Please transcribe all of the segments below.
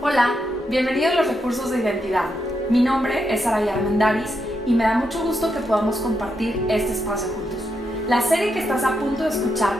Hola, bienvenido a los recursos de identidad. Mi nombre es Araya Armendáriz y me da mucho gusto que podamos compartir este espacio juntos. La serie que estás a punto de escuchar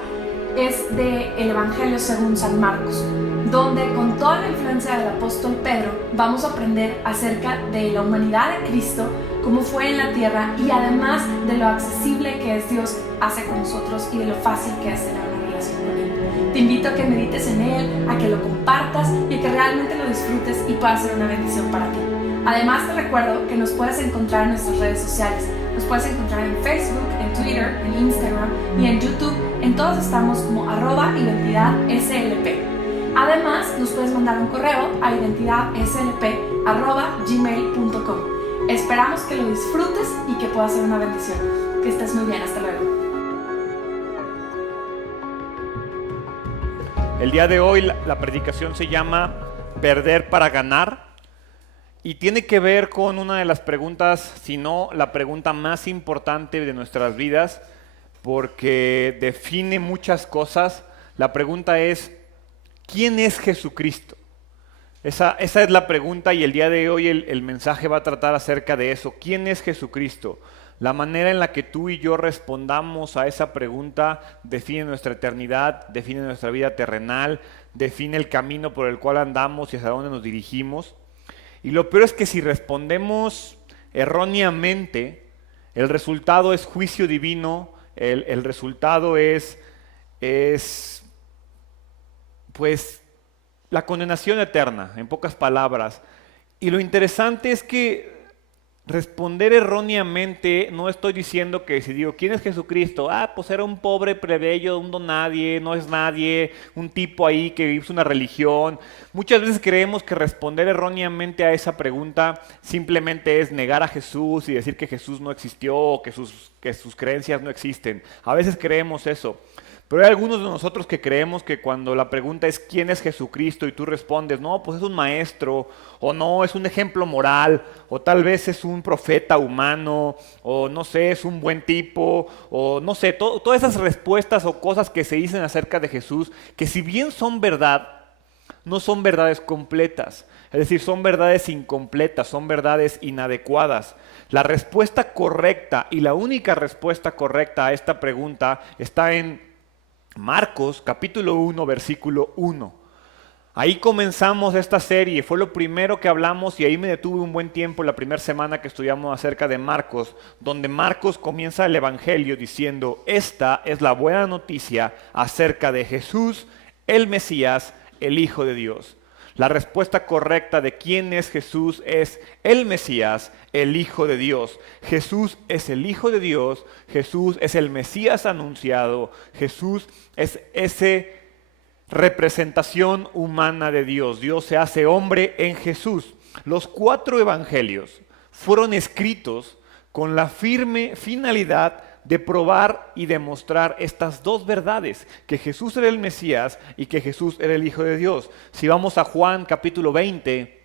es de El Evangelio según San Marcos, donde con toda la influencia del apóstol Pedro vamos a aprender acerca de la humanidad de Cristo, cómo fue en la tierra y además de lo accesible que es Dios hace con nosotros y de lo fácil que es tener una relación con Él. Te invito a que medites en Él, a que lo compartas y a que realmente lo disfrutes y pueda ser una bendición para ti. Además te recuerdo que nos puedes encontrar en nuestras redes sociales. Nos puedes encontrar en Facebook, en Twitter, en Instagram y en YouTube. En todos estamos como @identidadslp. Además nos puedes mandar un correo a identidadslp@gmail.com. Esperamos que lo disfrutes y que pueda ser una bendición. Que estés muy bien, hasta luego. El día de hoy la predicación se llama Perder para ganar y tiene que ver con una de las preguntas, si no la pregunta más importante de nuestras vidas, porque define muchas cosas. La pregunta es, ¿quién es Jesucristo? Esa es la pregunta y el día de hoy el mensaje va a tratar acerca de eso. ¿Quién es Jesucristo? La manera en la que tú y yo respondamos a esa pregunta define nuestra eternidad, define nuestra vida terrenal, define el camino por el cual andamos y hacia dónde nos dirigimos. Y lo peor es que si respondemos erróneamente, el resultado es juicio divino, el resultado es pues la condenación eterna, en pocas palabras. Y lo interesante es que responder erróneamente, no estoy diciendo que si digo, ¿quién es Jesucristo? Pues era un pobre plebeyo, un don nadie, no es nadie, un tipo ahí que hizo una religión. Muchas veces creemos que responder erróneamente a esa pregunta simplemente es negar a Jesús y decir que Jesús no existió o que sus creencias no existen. A veces creemos eso. Pero hay algunos de nosotros que creemos que cuando la pregunta es ¿quién es Jesucristo? Y tú respondes, no, pues es un maestro, o no, es un ejemplo moral, o tal vez es un profeta humano, o no sé, es un buen tipo, o no sé, todas esas respuestas o cosas que se dicen acerca de Jesús, que si bien son verdad, no son verdades completas. Es decir, son verdades incompletas, son verdades inadecuadas. La respuesta correcta y la única respuesta correcta a esta pregunta está en Marcos capítulo 1, versículo 1. Ahí comenzamos esta serie, fue lo primero que hablamos y ahí me detuve un buen tiempo la primera semana que estudiamos acerca de Marcos, donde Marcos comienza el Evangelio diciendo, esta es la buena noticia acerca de Jesús, el Mesías, el Hijo de Dios. La respuesta correcta de quién es Jesús es el Mesías, el Hijo de Dios. Jesús es el Hijo de Dios, Jesús es el Mesías anunciado, Jesús es esa representación humana de Dios. Dios se hace hombre en Jesús. Los 4 evangelios fueron escritos con la firme finalidad de probar y demostrar estas dos verdades, que Jesús era el Mesías y que Jesús era el Hijo de Dios. Si vamos a Juan capítulo 20,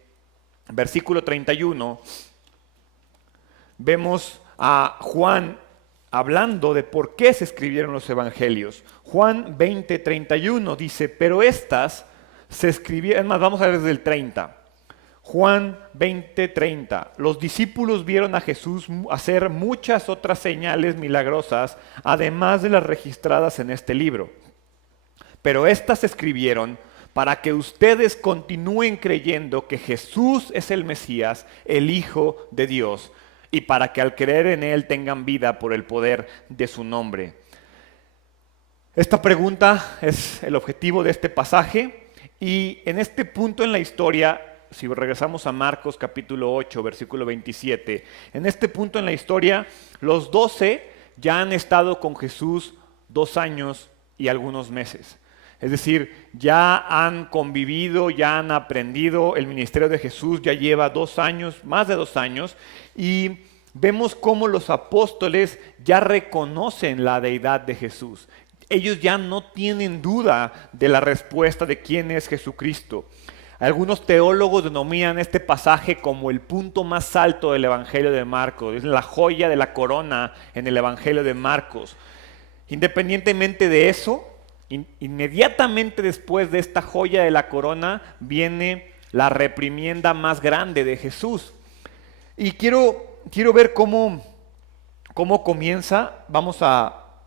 versículo 31, vemos a Juan hablando de por qué se escribieron los evangelios. Juan 20, 31 dice, pero estas se escribieron, es más, vamos a ver desde el 30. Juan 20:30. Los discípulos vieron a Jesús hacer muchas otras señales milagrosas, además de las registradas en este libro. Pero estas se escribieron para que ustedes continúen creyendo que Jesús es el Mesías, el Hijo de Dios, y para que al creer en Él tengan vida por el poder de su nombre. Esta pregunta es el objetivo de este pasaje, y en este punto en la historia, si regresamos a Marcos capítulo 8, versículo 27, en este punto en la historia, los 12 ya han estado con Jesús 2 años y algunos meses. Es decir, ya han convivido, ya han aprendido, el ministerio de Jesús ya lleva 2 años, más de 2 años, y vemos cómo los apóstoles ya reconocen la deidad de Jesús. Ellos ya no tienen duda de la respuesta de quién es Jesucristo. Algunos teólogos denominan este pasaje como el punto más alto del Evangelio de Marcos. Es la joya de la corona en el Evangelio de Marcos. Independientemente de eso, inmediatamente después de esta joya de la corona viene la reprimienda más grande de Jesús. Y quiero ver cómo comienza. Vamos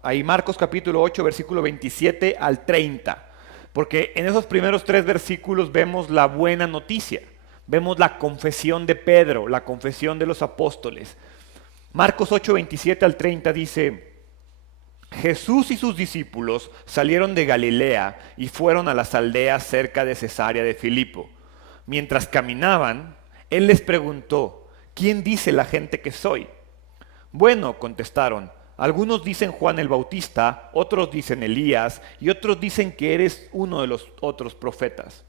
ahí Marcos capítulo 8, versículo 27 al 30. Porque en esos primeros 3 versículos vemos la buena noticia. Vemos la confesión de Pedro, la confesión de los apóstoles. Marcos 8, 27 al 30 dice: Jesús y sus discípulos salieron de Galilea y fueron a las aldeas cerca de Cesarea de Filipo. Mientras caminaban, él les preguntó: ¿quién dice la gente que soy? Bueno, contestaron, algunos dicen Juan el Bautista, otros dicen Elías y otros dicen que eres uno de los otros profetas.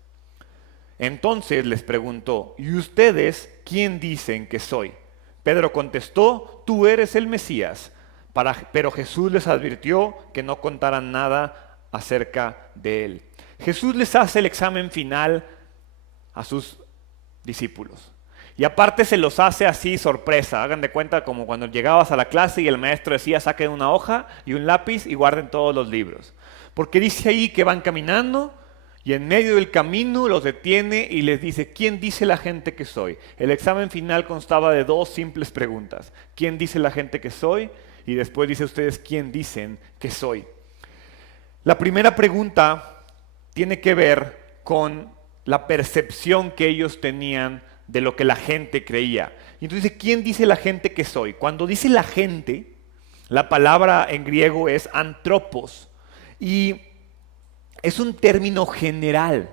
Entonces les preguntó: ¿y ustedes quién dicen que soy? Pedro contestó: tú eres el Mesías. Pero Jesús les advirtió que no contaran nada acerca de él. Jesús les hace el examen final a sus discípulos. Y aparte se los hace así sorpresa. Hagan de cuenta como cuando llegabas a la clase y el maestro decía: saquen una hoja y un lápiz y guarden todos los libros. Porque dice ahí que van caminando y en medio del camino los detiene y les dice: ¿quién dice la gente que soy? El examen final constaba de 2 simples preguntas. ¿Quién dice la gente que soy? Y después dice: ustedes, ¿quién dicen que soy? La primera pregunta tiene que ver con la percepción que ellos tenían de lo que la gente creía. Y entonces dice: ¿quién dice la gente que soy? Cuando dice la gente, la palabra en griego es antropos. Y es un término general.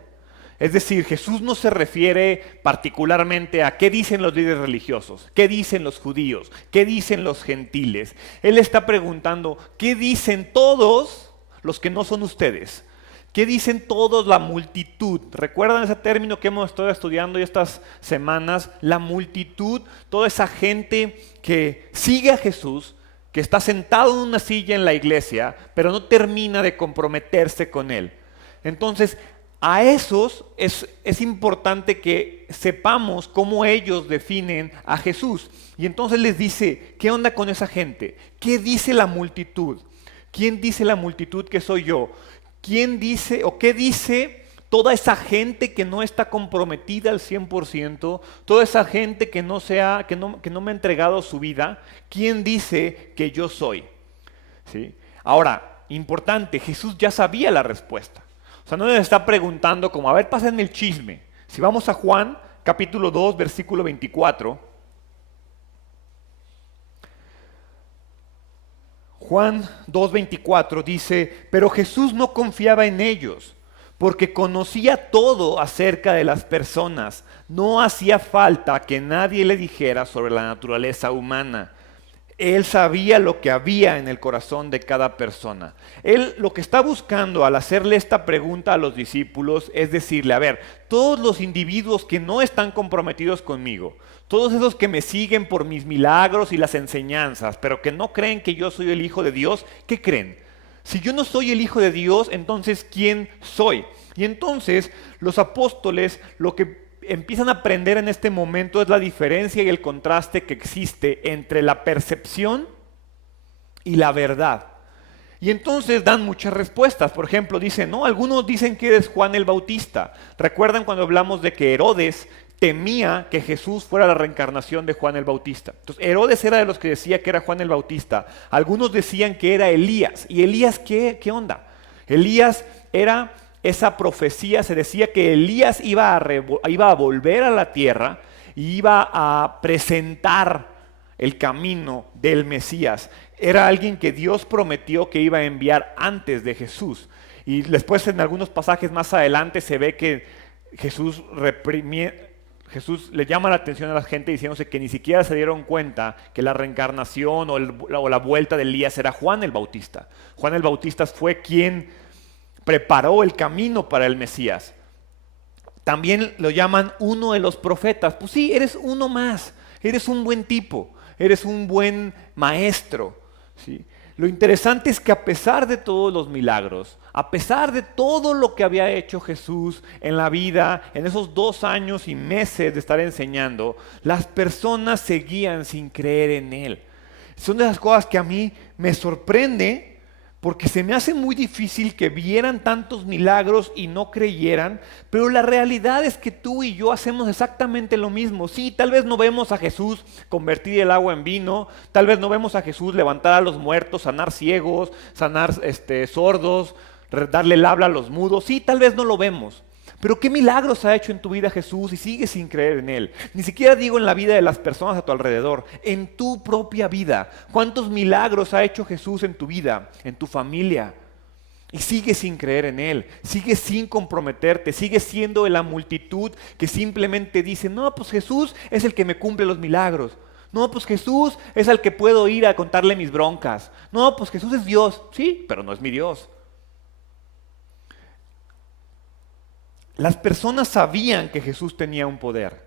Es decir, Jesús no se refiere particularmente a qué dicen los líderes religiosos, qué dicen los judíos, qué dicen los gentiles. Él está preguntando: ¿qué dicen todos los que no son ustedes? ¿Qué dicen todos la multitud? ¿Recuerdan ese término que hemos estado estudiando estas semanas? La multitud, toda esa gente que sigue a Jesús, que está sentado en una silla en la iglesia, pero no termina de comprometerse con él. Entonces, a esos es importante que sepamos cómo ellos definen a Jesús. Y entonces les dice: ¿qué onda con esa gente? ¿Qué dice la multitud? ¿Quién dice la multitud que soy yo? ¿Quién dice o qué dice toda esa gente que no está comprometida al 100%? Toda esa gente que no me ha entregado su vida. ¿Quién dice que yo soy? ¿Sí? Ahora, importante, Jesús ya sabía la respuesta. O sea, no les está preguntando como: a ver, pásenme el chisme. Si vamos a Juan, capítulo 2, versículo 24. Juan 2:24 dice: pero Jesús no confiaba en ellos, porque conocía todo acerca de las personas. No hacía falta que nadie le dijera sobre la naturaleza humana. Él sabía lo que había en el corazón de cada persona. Él lo que está buscando al hacerle esta pregunta a los discípulos es decirle: a ver, todos los individuos que no están comprometidos conmigo, todos esos que me siguen por mis milagros y las enseñanzas, pero que no creen que yo soy el Hijo de Dios, ¿qué creen? Si yo no soy el Hijo de Dios, entonces ¿quién soy? Y entonces los apóstoles lo que empiezan a aprender en este momento es la diferencia y el contraste que existe entre la percepción y la verdad. Y entonces dan muchas respuestas. Por ejemplo, dicen: no, algunos dicen que eres Juan el Bautista. ¿Recuerdan cuando hablamos de que Herodes temía que Jesús fuera la reencarnación de Juan el Bautista? Entonces Herodes era de los que decía que era Juan el Bautista. Algunos decían que era Elías. ¿Y Elías qué onda? Elías era esa profecía, se decía que Elías iba a volver a la tierra y iba a presentar el camino del Mesías. Era alguien que Dios prometió que iba a enviar antes de Jesús. Y después en algunos pasajes más adelante se ve que Jesús le llama la atención a la gente diciéndose que ni siquiera se dieron cuenta que la reencarnación o la vuelta de Elías era Juan el Bautista. Juan el Bautista fue quien preparó el camino para el Mesías. También lo llaman uno de los profetas. Pues sí, eres uno más. Eres un buen tipo. Eres un buen maestro. ¿Sí? Lo interesante es que a pesar de todos los milagros, a pesar de todo lo que había hecho Jesús en la vida, en esos 2 años y meses de estar enseñando, las personas seguían sin creer en Él. Son de esas cosas que a mí me sorprende, porque se me hace muy difícil que vieran tantos milagros y no creyeran, pero la realidad es que tú y yo hacemos exactamente lo mismo. Sí, tal vez no vemos a Jesús convertir el agua en vino, tal vez no vemos a Jesús levantar a los muertos, sanar ciegos, sanar sordos, darle el habla a los mudos. Sí, tal vez no lo vemos. Pero ¿qué milagros ha hecho en tu vida Jesús y sigues sin creer en Él? Ni siquiera digo en la vida de las personas a tu alrededor, en tu propia vida. ¿Cuántos milagros ha hecho Jesús en tu vida, en tu familia? Y sigues sin creer en Él, sigues sin comprometerte, sigues siendo de la multitud que simplemente dice, no, pues Jesús es el que me cumple los milagros. No, pues Jesús es al que puedo ir a contarle mis broncas. No, pues Jesús es Dios. Sí, pero no es mi Dios. Las personas sabían que Jesús tenía un poder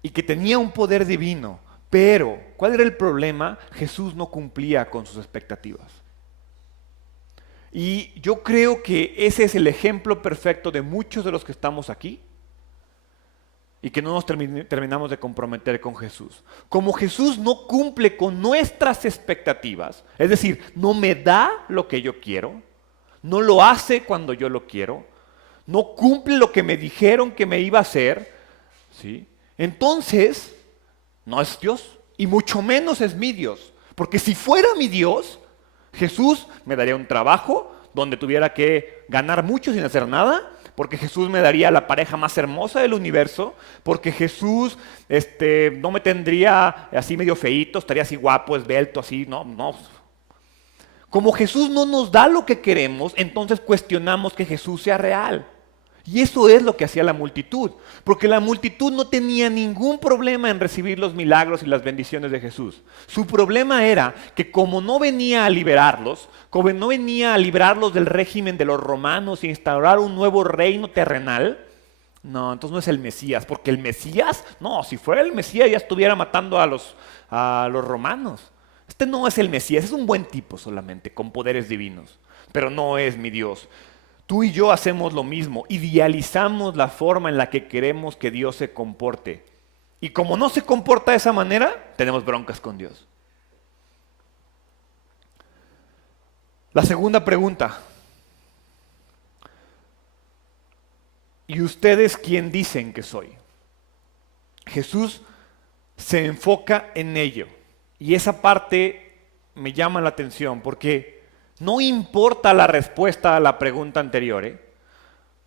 y que tenía un poder divino, pero ¿cuál era el problema? Jesús no cumplía con sus expectativas. Y yo creo que ese es el ejemplo perfecto de muchos de los que estamos aquí y que no nos terminamos de comprometer con Jesús. Como Jesús no cumple con nuestras expectativas, es decir, no me da lo que yo quiero, no lo hace cuando yo lo quiero, no cumple lo que me dijeron que me iba a hacer, ¿sí? Entonces, no es Dios, y mucho menos es mi Dios. Porque si fuera mi Dios, Jesús me daría un trabajo donde tuviera que ganar mucho sin hacer nada, porque Jesús me daría la pareja más hermosa del universo, porque Jesús no me tendría así medio feíto, estaría así guapo, esbelto, así, no. Como Jesús no nos da lo que queremos, entonces cuestionamos que Jesús sea real. Y eso es lo que hacía la multitud, porque la multitud no tenía ningún problema en recibir los milagros y las bendiciones de Jesús. Su problema era que como no venía a liberarlos, como no venía a librarlos del régimen de los romanos e instaurar un nuevo reino terrenal, no, entonces no es el Mesías, porque el Mesías, no, si fuera el Mesías ya estuviera matando a los romanos. Este no es el Mesías, es un buen tipo solamente, con poderes divinos, pero no es mi Dios. Tú y yo hacemos lo mismo, idealizamos la forma en la que queremos que Dios se comporte. Y como no se comporta de esa manera, tenemos broncas con Dios. La segunda pregunta. ¿Y ustedes quién dicen que soy? Jesús se enfoca en ello. Y esa parte me llama la atención porque no importa la respuesta a la pregunta anterior, ¿eh?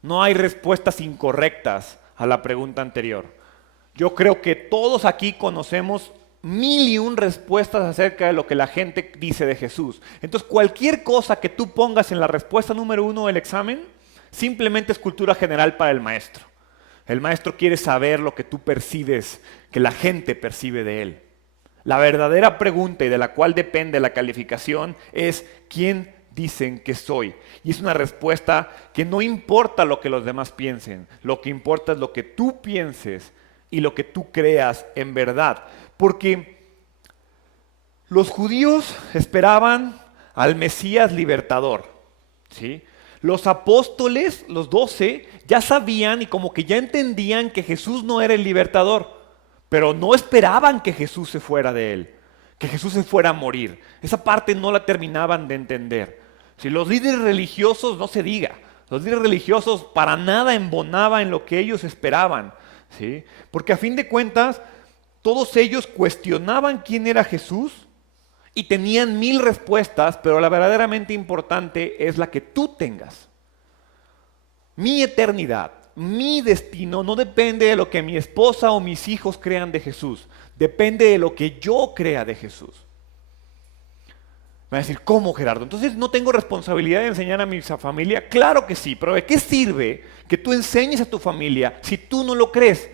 No hay respuestas incorrectas a la pregunta anterior. Yo creo que todos aquí conocemos 1001 respuestas acerca de lo que la gente dice de Jesús. Entonces, cualquier cosa que tú pongas en la respuesta número 1 del examen, simplemente es cultura general para el maestro. El maestro quiere saber lo que tú percibes, que la gente percibe de él. La verdadera pregunta y de la cual depende la calificación es ¿quién dicen que soy? Y es una respuesta que no importa lo que los demás piensen, lo que importa es lo que tú pienses y lo que tú creas en verdad. Porque los judíos esperaban al Mesías libertador, ¿sí? Los apóstoles, los 12, ya sabían y como que ya entendían que Jesús no era el libertador. Pero no esperaban que Jesús se fuera de él, que Jesús se fuera a morir. Esa parte no la terminaban de entender. Si los líderes religiosos, no se diga, los líderes religiosos para nada embonaban en lo que ellos esperaban, ¿sí? Porque a fin de cuentas, todos ellos cuestionaban quién era Jesús y tenían 1000 respuestas, pero la verdaderamente importante es la que tú tengas. Mi eternidad, mi destino no depende de lo que mi esposa o mis hijos crean de Jesús. Depende de lo que yo crea de Jesús. Me va a decir, ¿cómo, Gerardo? Entonces no tengo responsabilidad de enseñar a mi familia. Claro que sí, pero ¿de qué sirve que tú enseñes a tu familia si tú no lo crees?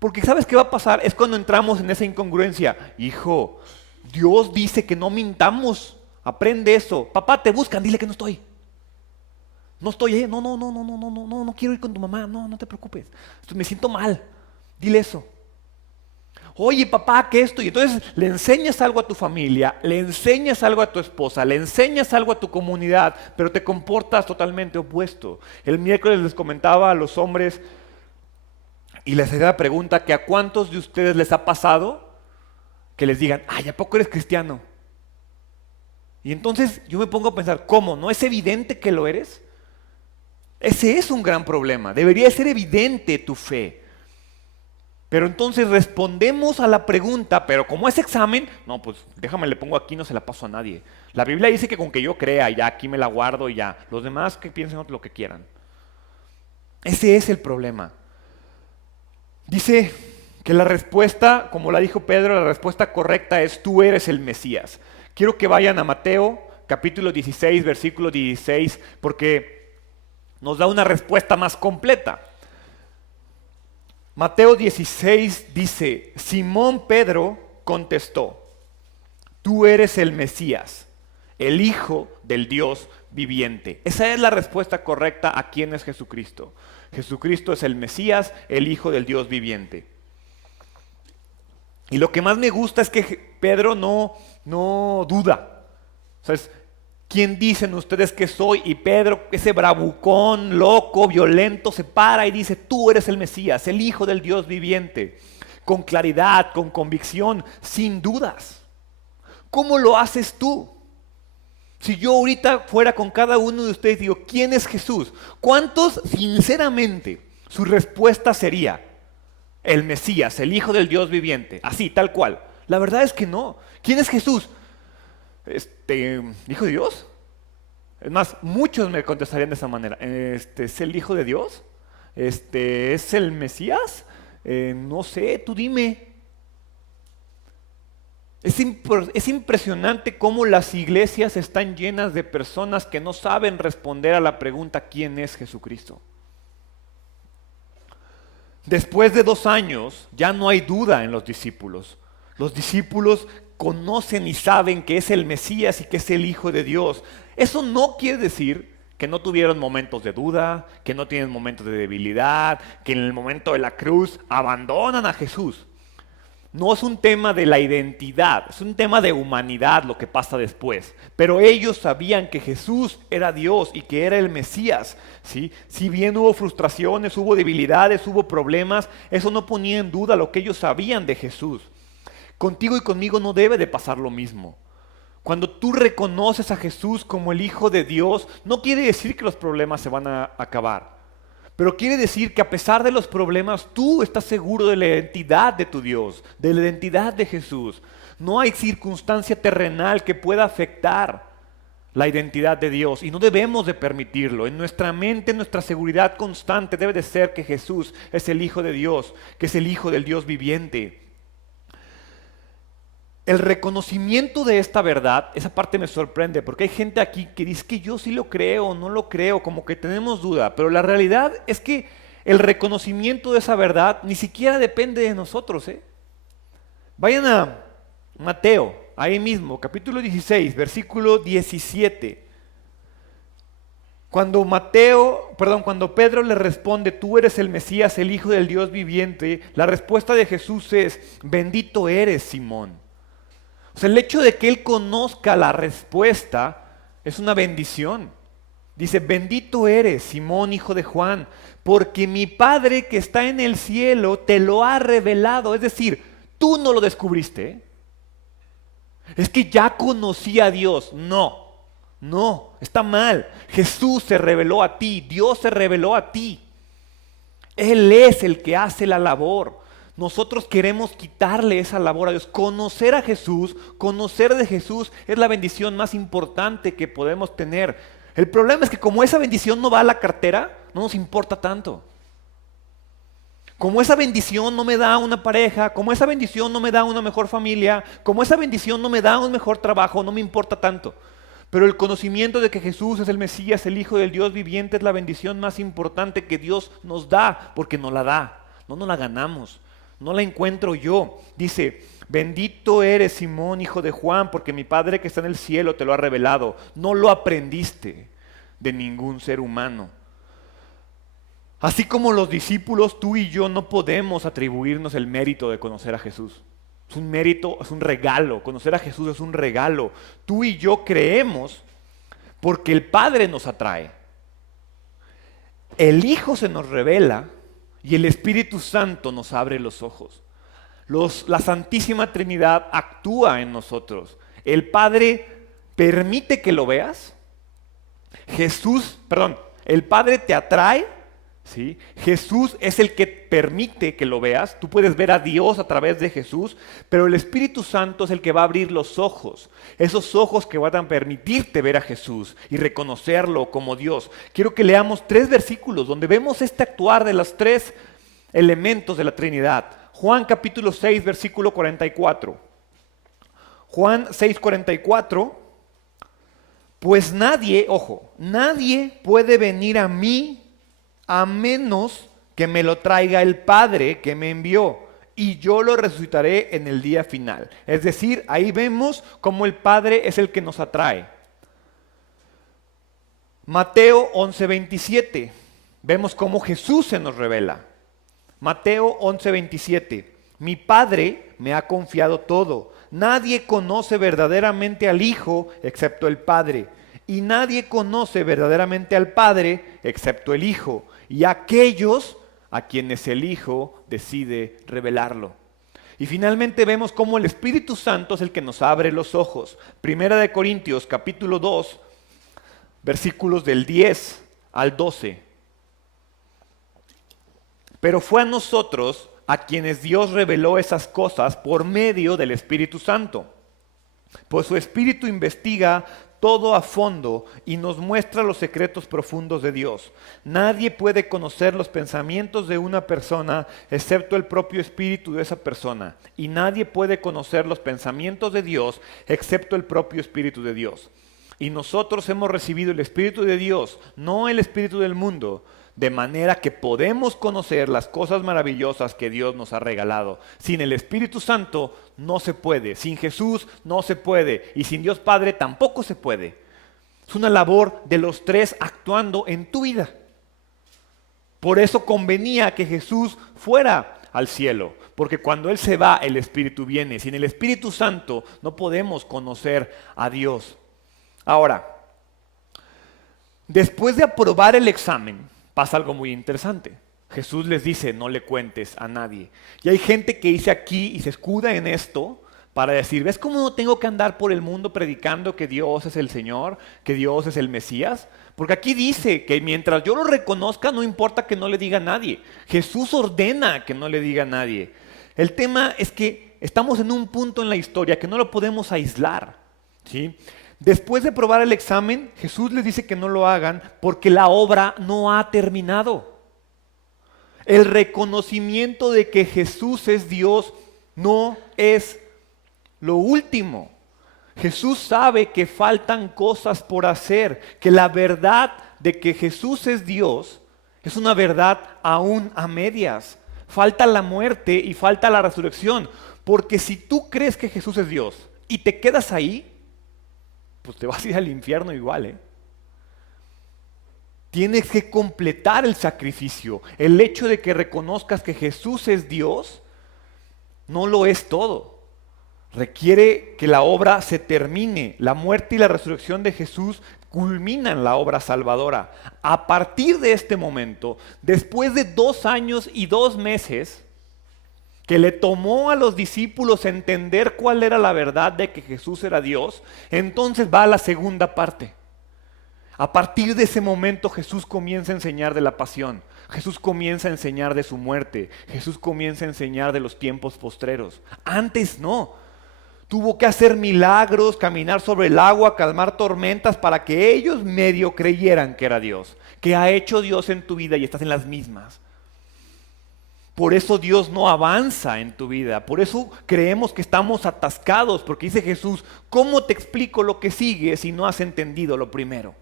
Porque ¿sabes qué va a pasar? Es cuando entramos en esa incongruencia. Hijo, Dios dice que no mintamos. Aprende eso. Papá, te buscan, dile que no estoy. No estoy, no quiero ir con tu mamá, no te preocupes. Me siento mal, dile eso. Oye, papá, ¿qué esto? Y entonces le enseñas algo a tu familia, le enseñas algo a tu esposa, le enseñas algo a tu comunidad, pero te comportas totalmente opuesto. El miércoles les comentaba a los hombres y les hacía la pregunta que a cuántos de ustedes les ha pasado que les digan, ay, ¿a poco eres cristiano? Y entonces yo me pongo a pensar, ¿cómo? ¿No es evidente que lo eres? Ese es un gran problema. Debería ser evidente tu fe. Pero entonces respondemos a la pregunta, pero como es examen, no, pues déjame, le pongo aquí, no se la paso a nadie. La Biblia dice que con que yo crea, ya aquí me la guardo y ya. Los demás que piensen lo que quieran. Ese es el problema. Dice que la respuesta, como la dijo Pedro, la respuesta correcta es: tú eres el Mesías. Quiero que vayan a Mateo, capítulo 16, versículo 16, porque nos da una respuesta más completa. Mateo 16 dice: Simón Pedro contestó: tú eres el Mesías, el Hijo del Dios viviente. Esa es la respuesta correcta a quién es Jesucristo. Jesucristo es el Mesías, el Hijo del Dios viviente. Y lo que más me gusta es que Pedro no duda. O sea, ¿quién dicen ustedes que soy? Y Pedro, ese bravucón, loco, violento, se para y dice: tú eres el Mesías, el Hijo del Dios viviente. Con claridad, con convicción, sin dudas. ¿Cómo lo haces tú? Si yo ahorita fuera con cada uno de ustedes y digo: ¿quién es Jesús? ¿Cuántos, sinceramente, su respuesta sería: el Mesías, el Hijo del Dios viviente? Así, tal cual. La verdad es que no. ¿Quién es Jesús? ¿Hijo de Dios? Es más, muchos me contestarían de esa manera. ¿Es el Hijo de Dios? ¿Es el Mesías? No sé, tú dime. Es impresionante cómo las iglesias están llenas de personas que no saben responder a la pregunta: ¿quién es Jesucristo? Después de 2 años ya no hay duda en los discípulos. Los discípulos conocen y saben que es el Mesías y que es el Hijo de Dios. Eso no quiere decir que no tuvieron momentos de duda, que no tienen momentos de debilidad, que en el momento de la cruz abandonan a Jesús. No es un tema de la identidad, es un tema de humanidad lo que pasa después. Pero ellos sabían que Jesús era Dios y que era el Mesías, ¿sí? Si bien hubo frustraciones, hubo debilidades, hubo problemas, eso no ponía en duda lo que ellos sabían de Jesús. Contigo y conmigo no debe de pasar lo mismo. Cuando tú reconoces a Jesús como el Hijo de Dios, no quiere decir que los problemas se van a acabar. Pero quiere decir que a pesar de los problemas, tú estás seguro de la identidad de tu Dios, de la identidad de Jesús. No hay circunstancia terrenal que pueda afectar la identidad de Dios y no debemos de permitirlo. En nuestra mente, nuestra seguridad constante debe de ser que Jesús es el Hijo de Dios, que es el Hijo del Dios viviente. El reconocimiento de esta verdad, esa parte me sorprende, porque hay gente aquí que dice que yo sí lo creo, no lo creo, como que tenemos duda, pero la realidad es que el reconocimiento de esa verdad ni siquiera depende de nosotros, ¿eh? Vayan a Mateo, ahí mismo, capítulo 16, versículo 17. Cuando Pedro le responde: tú eres el Mesías, el Hijo del Dios viviente, la respuesta de Jesús es: bendito eres, Simón. O sea, el hecho de que él conozca la respuesta es una bendición. Dice: bendito eres, Simón, hijo de Juan, porque mi Padre que está en el cielo te lo ha revelado. Es decir, tú no lo descubriste, ¿eh? Es que ya conocía a Dios. No, está mal. Jesús se reveló a ti, Dios se reveló a ti. Él es el que hace la labor. Nosotros queremos quitarle esa labor a Dios. Conocer a Jesús, conocer de Jesús es la bendición más importante que podemos tener. El problema es que como esa bendición no va a la cartera, no nos importa tanto. Como esa bendición no me da una pareja, como esa bendición no me da una mejor familia, como esa bendición no me da un mejor trabajo, no me importa tanto. Pero el conocimiento de que Jesús es el Mesías, el Hijo del Dios viviente, es la bendición más importante que Dios nos da, porque nos la da, no nos la ganamos. No la encuentro yo. Dice: bendito eres, Simón, hijo de Juan, porque mi Padre que está en el cielo te lo ha revelado. No lo aprendiste de ningún ser humano. Así como los discípulos, tú y yo no podemos atribuirnos el mérito de conocer a Jesús. Es un mérito, es un regalo. Conocer a Jesús es un regalo. Tú y yo creemos porque el Padre nos atrae. El Hijo se nos revela y el Espíritu Santo nos abre los ojos. La Santísima Trinidad actúa en nosotros. El Padre permite que lo veas. El Padre te atrae, ¿sí? Jesús es el que permite que lo veas. Tú puedes ver a Dios a través de Jesús, pero el Espíritu Santo es el que va a abrir los ojos. Esos ojos que van a permitirte ver a Jesús y reconocerlo como Dios. Quiero que leamos 3 versículos donde vemos este actuar de los 3 elementos de la Trinidad. Juan capítulo 6, versículo 44. Juan 6, 44. Pues nadie puede venir a mí a menos que me lo traiga el Padre que me envió, y yo lo resucitaré en el día final. Es decir, ahí vemos cómo el Padre es el que nos atrae. Mateo 11:27, vemos cómo Jesús se nos revela. Mateo 11:27, mi Padre me ha confiado todo. Nadie conoce verdaderamente al Hijo excepto el Padre, y nadie conoce verdaderamente al Padre excepto el Hijo, y aquellos a quienes el Hijo decide revelarlo. Y finalmente vemos cómo el Espíritu Santo es el que nos abre los ojos. Primera de Corintios capítulo 2, versículos del 10 al 12. Pero fue a nosotros a quienes Dios reveló esas cosas por medio del Espíritu Santo. Pues su Espíritu investiga todo a fondo y nos muestra los secretos profundos de Dios. Nadie puede conocer los pensamientos de una persona excepto el propio Espíritu de esa persona. Y nadie puede conocer los pensamientos de Dios excepto el propio Espíritu de Dios. Y nosotros hemos recibido el Espíritu de Dios, no el Espíritu del mundo, de manera que podemos conocer las cosas maravillosas que Dios nos ha regalado. Sin el Espíritu Santo no se puede, sin Jesús no se puede, y sin Dios Padre tampoco se puede. Es una labor de los 3 actuando en tu vida. Por eso convenía que Jesús fuera al cielo, porque cuando Él se va, el Espíritu viene. Sin el Espíritu Santo no podemos conocer a Dios. Ahora, después de aprobar el examen, pasa algo muy interesante. Jesús les dice, no le cuentes a nadie. Y hay gente que dice aquí y se escuda en esto para decir, ¿ves cómo no tengo que andar por el mundo predicando que Dios es el Señor, que Dios es el Mesías? Porque aquí dice que mientras yo lo reconozca, no importa que no le diga a nadie. Jesús ordena que no le diga a nadie. El tema es que estamos en un punto en la historia que no lo podemos aislar, ¿sí? Después de probar el examen, Jesús les dice que no lo hagan porque la obra no ha terminado. El reconocimiento de que Jesús es Dios no es lo último. Jesús sabe que faltan cosas por hacer, que la verdad de que Jesús es Dios es una verdad aún a medias. Falta la muerte y falta la resurrección, porque si tú crees que Jesús es Dios y te quedas ahí, pues te vas a ir al infierno igual, Tienes que completar el sacrificio. El hecho de que reconozcas que Jesús es Dios no lo es todo. Requiere que la obra se termine. La muerte y la resurrección de Jesús culminan la obra salvadora. A partir de este momento, después de 2 años y 2 meses, que le tomó a los discípulos entender cuál era la verdad de que Jesús era Dios, entonces va a la segunda parte. A partir de ese momento Jesús comienza a enseñar de la pasión, Jesús comienza a enseñar de su muerte, Jesús comienza a enseñar de los tiempos postreros. Antes no, tuvo que hacer milagros, caminar sobre el agua, calmar tormentas para que ellos medio creyeran que era Dios. ¿Qué ha hecho Dios en tu vida? Y estás en las mismas. Por eso Dios no avanza en tu vida, por eso creemos que estamos atascados, porque dice Jesús, ¿cómo te explico lo que sigue si no has entendido lo primero?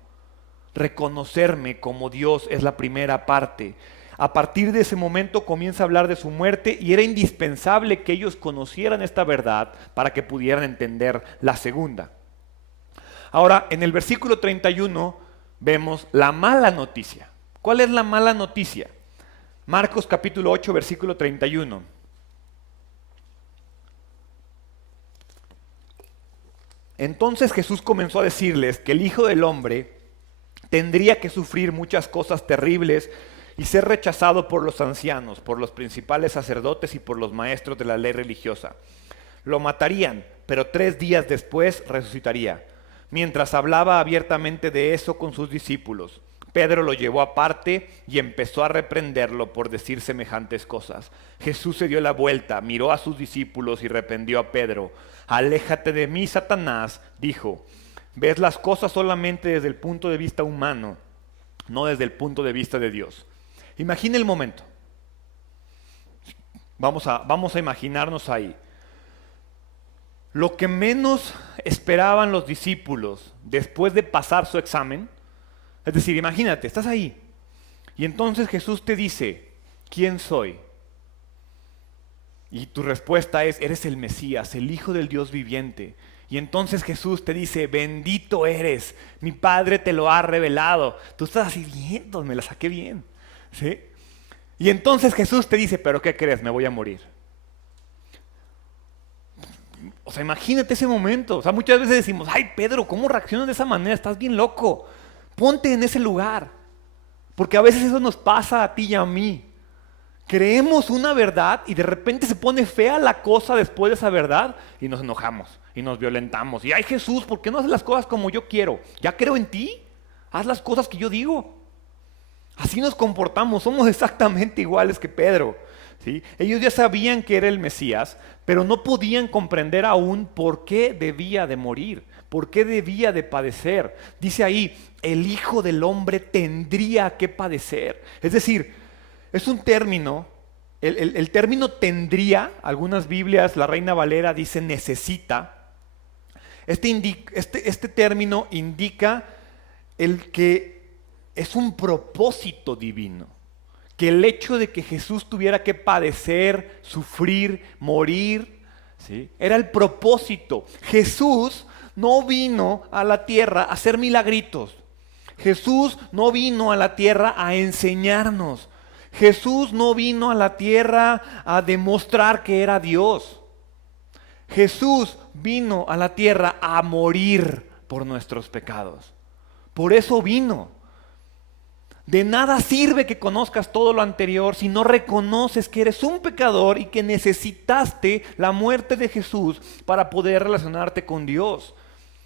Reconocerme como Dios es la primera parte. A partir de ese momento comienza a hablar de su muerte y era indispensable que ellos conocieran esta verdad para que pudieran entender la segunda. Ahora, en el versículo 31 vemos la mala noticia. ¿Cuál es la mala noticia? Marcos capítulo 8, versículo 31. Entonces Jesús comenzó a decirles que el Hijo del Hombre tendría que sufrir muchas cosas terribles y ser rechazado por los ancianos, por los principales sacerdotes y por los maestros de la ley religiosa. Lo matarían, pero 3 días después resucitaría. mientras hablaba abiertamente de eso con sus discípulos. Pedro lo llevó aparte y empezó a reprenderlo por decir semejantes cosas. Jesús se dio la vuelta, miró a sus discípulos y reprendió a Pedro. Aléjate de mí, Satanás, dijo. Ves las cosas solamente desde el punto de vista humano, no desde el punto de vista de Dios. Imagina el momento. Vamos a imaginarnos ahí. Lo que menos esperaban los discípulos después de pasar su examen, es decir, imagínate, estás ahí y entonces Jesús te dice, ¿quién soy? Y tu respuesta es, eres el Mesías, el Hijo del Dios viviente. Y entonces Jesús te dice, bendito eres, mi Padre te lo ha revelado. Tú estás así, bien, me la saqué bien, ¿sí? Y entonces Jesús te dice, ¿pero qué crees? Me voy a morir. O sea, imagínate ese momento. O sea, muchas veces decimos, ay, Pedro, ¿cómo reaccionas de esa manera? Estás bien loco. Ponte en ese lugar. Porque a veces eso nos pasa a ti y a mí. Creemos una verdad y de repente se pone fea la cosa después de esa verdad y nos enojamos y nos violentamos. Y ay, Jesús, ¿por qué no haces las cosas como yo quiero? Ya creo en ti. Haz las cosas que yo digo. Así nos comportamos, somos exactamente iguales que Pedro, ¿sí? Ellos ya sabían que era el Mesías, pero no podían comprender aún por qué debía de morir, por qué debía de padecer. Dice ahí, el Hijo del Hombre tendría que padecer. Es decir, es un término, el término tendría, algunas Biblias, la Reina Valera dice necesita. Este término indica el que es un propósito divino, que el hecho de que Jesús tuviera que padecer, sufrir, morir, ¿sí? Era el propósito. Jesús no vino a la tierra a hacer milagritos. Jesús no vino a la tierra a enseñarnos. Jesús no vino a la tierra a demostrar que era Dios. Jesús vino a la tierra a morir por nuestros pecados. Por eso vino. De nada sirve que conozcas todo lo anterior si no reconoces que eres un pecador y que necesitaste la muerte de Jesús para poder relacionarte con Dios.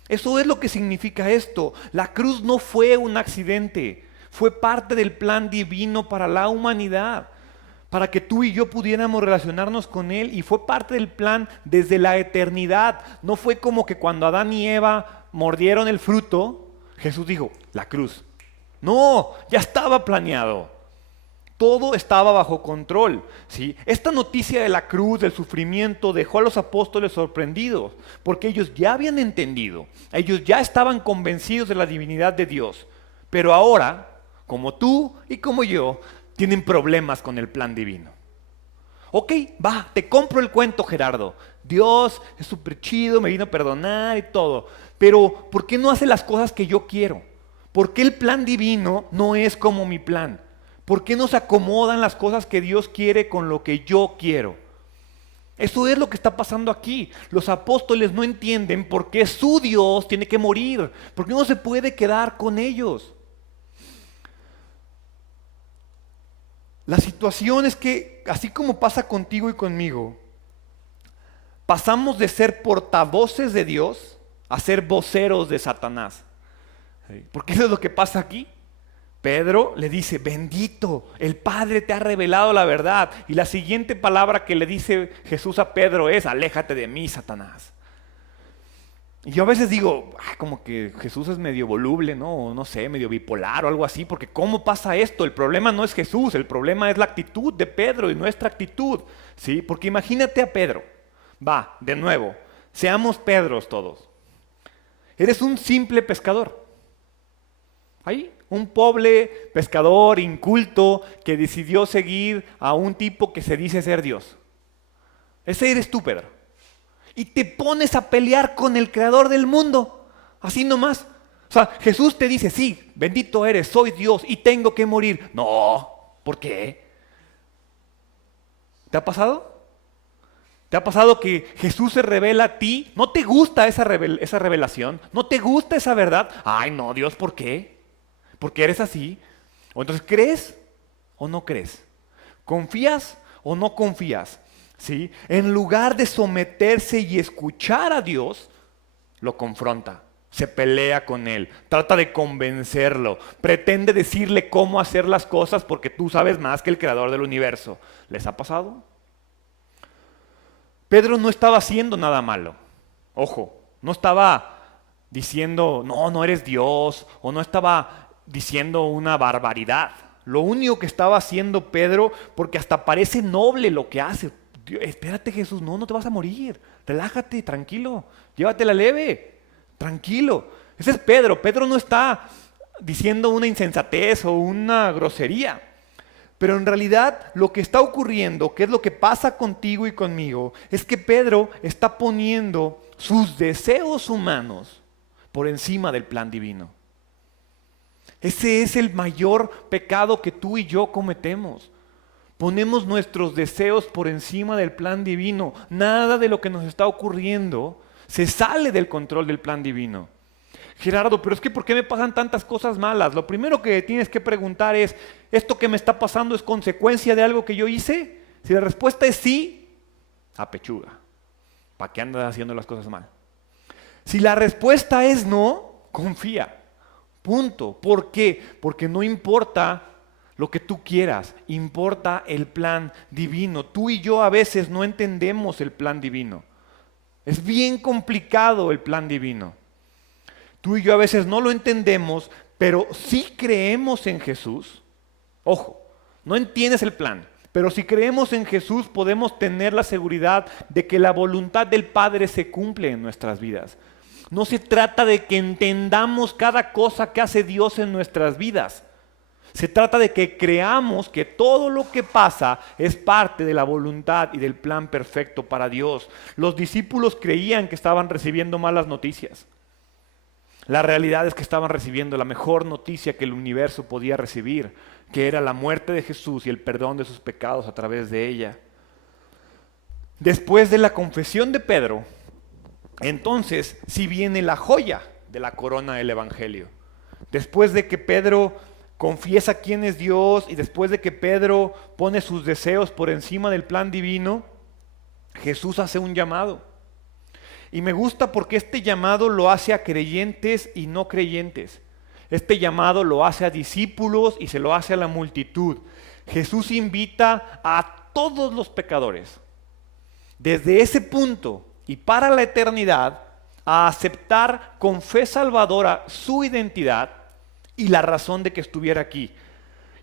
Eso es lo que significa esto. La cruz no fue un accidente, fue parte del plan divino para la humanidad, para que tú y yo pudiéramos relacionarnos con Él, y fue parte del plan desde la eternidad. No fue como que cuando Adán y Eva mordieron el fruto, Jesús dijo, la cruz. No, ya estaba planeado. Todo estaba bajo control, ¿sí? Esta noticia de la cruz, del sufrimiento, dejó a los apóstoles sorprendidos, porque ellos ya habían entendido, ellos ya estaban convencidos de la divinidad de Dios. Pero ahora, como tú y como yo, tienen problemas con el plan divino. Ok, va, te compro el cuento, Gerardo. Dios es súper chido, me vino a perdonar y todo. Pero, ¿por qué no hace las cosas que yo quiero? ¿Por qué el plan divino no es como mi plan? ¿Por qué no se acomodan las cosas que Dios quiere con lo que yo quiero? Eso es lo que está pasando aquí. Los apóstoles no entienden por qué su Dios tiene que morir. ¿Por qué no se puede quedar con ellos? La situación es que, así como pasa contigo y conmigo, pasamos de ser portavoces de Dios a ser voceros de Satanás. Porque eso es lo que pasa aquí. Pedro le dice, bendito, el Padre te ha revelado la verdad. Y la siguiente palabra que le dice Jesús a Pedro es, aléjate de mí, Satanás. Y yo a veces digo, como que Jesús es medio voluble, ¿no? O no sé, medio bipolar o algo así, porque ¿cómo pasa esto? El problema no es Jesús, el problema es la actitud de Pedro y nuestra actitud, ¿sí? Porque imagínate a Pedro. Va, de nuevo, seamos Pedros todos. Eres un simple pescador. Ahí, un pobre pescador inculto que decidió seguir a un tipo que se dice ser Dios. Ese eres tú, Pedro. Y te pones a pelear con el creador del mundo, así nomás. O sea, Jesús te dice, sí, bendito eres, soy Dios y tengo que morir. No, ¿por qué? ¿Te ha pasado? ¿Te ha pasado que Jesús se revela a ti? ¿No te gusta esa revelación? ¿No te gusta esa verdad? Ay, no, Dios, ¿por qué? ¿Porque eres así? O entonces, ¿crees o no crees? ¿Confías o no confías? ¿Sí? En lugar de someterse y escuchar a Dios, lo confronta. se pelea con él, trata de convencerlo, pretende decirle cómo hacer las cosas porque tú sabes más que el creador del universo. ¿Les ha pasado? Pedro no estaba haciendo nada malo. Ojo, no estaba diciendo, no eres Dios, o no estaba diciendo una barbaridad. Lo único que estaba haciendo Pedro, porque hasta parece noble lo que hace. Espérate, Jesús, no te vas a morir. Relájate, tranquilo, llévatela leve, tranquilo. Ese es Pedro. Pedro no está diciendo una insensatez o una grosería. Pero en realidad lo que está ocurriendo, que es lo que pasa contigo y conmigo, es que Pedro está poniendo sus deseos humanos por encima del plan divino. Ese es el mayor pecado que tú y yo cometemos. Ponemos nuestros deseos por encima del plan divino. Nada de lo que nos está ocurriendo se sale del control del plan divino. Gerardo, pero es que ¿por qué me pasan tantas cosas malas? Lo primero que tienes que preguntar es, ¿esto que me está pasando es consecuencia de algo que yo hice? Si la respuesta es sí, apechuga. ¿Para qué andas haciendo las cosas mal? Si la respuesta es no, confía. Punto. ¿Por qué? Porque no importa lo que tú quieras, importa el plan divino. Tú y yo a veces no entendemos el plan divino. Es bien complicado el plan divino. Tú y yo a veces no lo entendemos, pero sí creemos en Jesús. Ojo, no entiendes el plan, pero si creemos en Jesús podemos tener la seguridad de que la voluntad del Padre se cumple en nuestras vidas. No se trata de que entendamos cada cosa que hace Dios en nuestras vidas. Se trata de que creamos que todo lo que pasa es parte de la voluntad y del plan perfecto para Dios. Los discípulos creían que estaban recibiendo malas noticias. La realidad es que estaban recibiendo la mejor noticia que el universo podía recibir, que era la muerte de Jesús y el perdón de sus pecados a través de ella. Después de la confesión de Pedro, entonces sí viene la joya de la corona del Evangelio. Después de que Pedro confiesa quién es Dios y después de que Pedro pone sus deseos por encima del plan divino, Jesús hace un llamado. Y me gusta porque este llamado lo hace a creyentes y no creyentes. Este llamado lo hace a discípulos y se lo hace a la multitud. Jesús invita a todos los pecadores, desde ese punto y para la eternidad, a aceptar con fe salvadora su identidad y la razón de que estuviera aquí.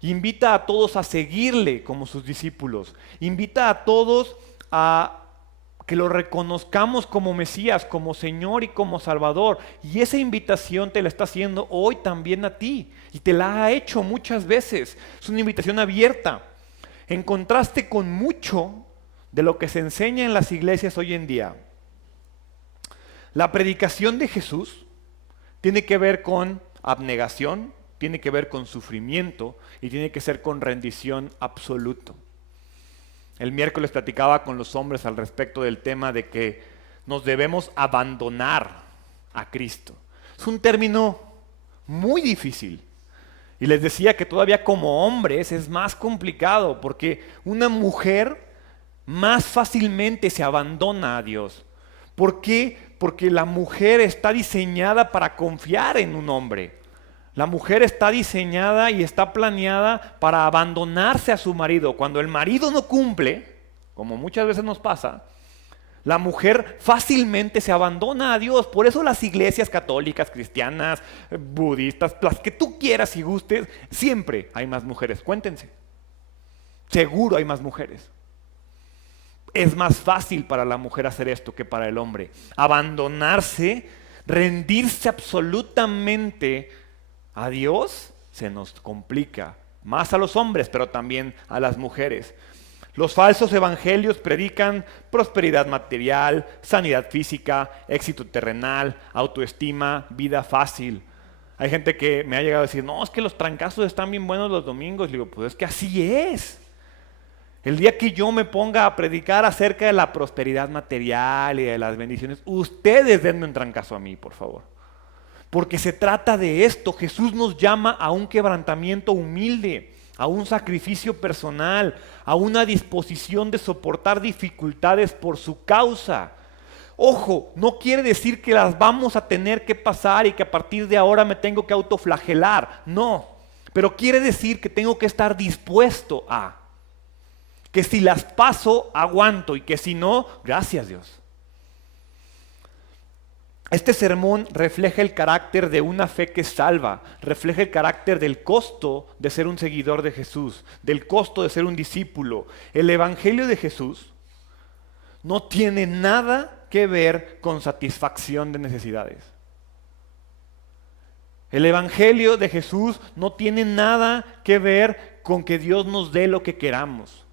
Invita a todos a seguirle como sus discípulos. Invita a todos a que lo reconozcamos como Mesías, como Señor y como Salvador. Y esa invitación te la está haciendo hoy también a ti. Y te la ha hecho muchas veces. Es una invitación abierta. En contraste con mucho de lo que se enseña en las iglesias hoy en día. La predicación de Jesús tiene que ver con abnegación, tiene que ver con sufrimiento y tiene que ser con rendición absoluta. El miércoles platicaba con los hombres al respecto del tema de que nos debemos abandonar a Cristo. Es un término muy difícil. Y les decía que todavía como hombres es más complicado porque una mujer más fácilmente se abandona a Dios. ¿Por qué? Porque la mujer está diseñada para confiar en un hombre. La mujer está diseñada y está planeada para abandonarse a su marido. Cuando el marido no cumple, como muchas veces nos pasa, la mujer fácilmente se abandona a Dios. Por eso las iglesias católicas, cristianas, budistas, las que tú quieras y gustes, siempre hay más mujeres. Cuéntense. Seguro hay más mujeres. Es más fácil para la mujer hacer esto que para el hombre. Abandonarse, rendirse absolutamente a Dios, se nos complica. Más a los hombres, pero también a las mujeres. Los falsos evangelios predican prosperidad material, sanidad física, éxito terrenal, autoestima, vida fácil. Hay gente que me ha llegado a decir, no, es que los trancazos están bien buenos los domingos. Le digo, pues es que así es. El día que yo me ponga a predicar acerca de la prosperidad material y de las bendiciones, ustedes denme un trancazo a mí, por favor. Porque se trata de esto. Jesús nos llama a un quebrantamiento humilde, a un sacrificio personal, a una disposición de soportar dificultades por su causa. Ojo, no quiere decir que las vamos a tener que pasar y que a partir de ahora me tengo que autoflagelar. No, pero quiere decir que tengo que estar dispuesto a. Que si las paso, aguanto, y que si no, gracias Dios. Este sermón refleja el carácter de una fe que salva, refleja el carácter del costo de ser un seguidor de Jesús, del costo de ser un discípulo. El evangelio de Jesús no tiene nada que ver con satisfacción de necesidades. El evangelio de Jesús no tiene nada que ver con que Dios nos dé lo que queramos.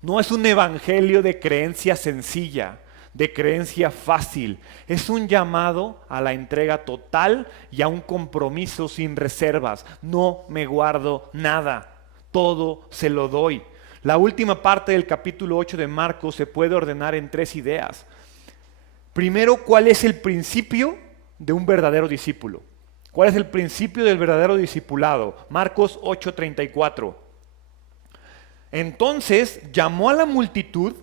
No es un evangelio de creencia sencilla, de creencia fácil. Es un llamado a la entrega total y a un compromiso sin reservas. No me guardo nada, todo se lo doy. La última parte del capítulo 8 de Marcos se puede ordenar en 3 ideas. Primero, ¿cuál es el principio de un verdadero discípulo? ¿Cuál es el principio del verdadero discipulado? Marcos 8:34. Entonces llamó a la multitud,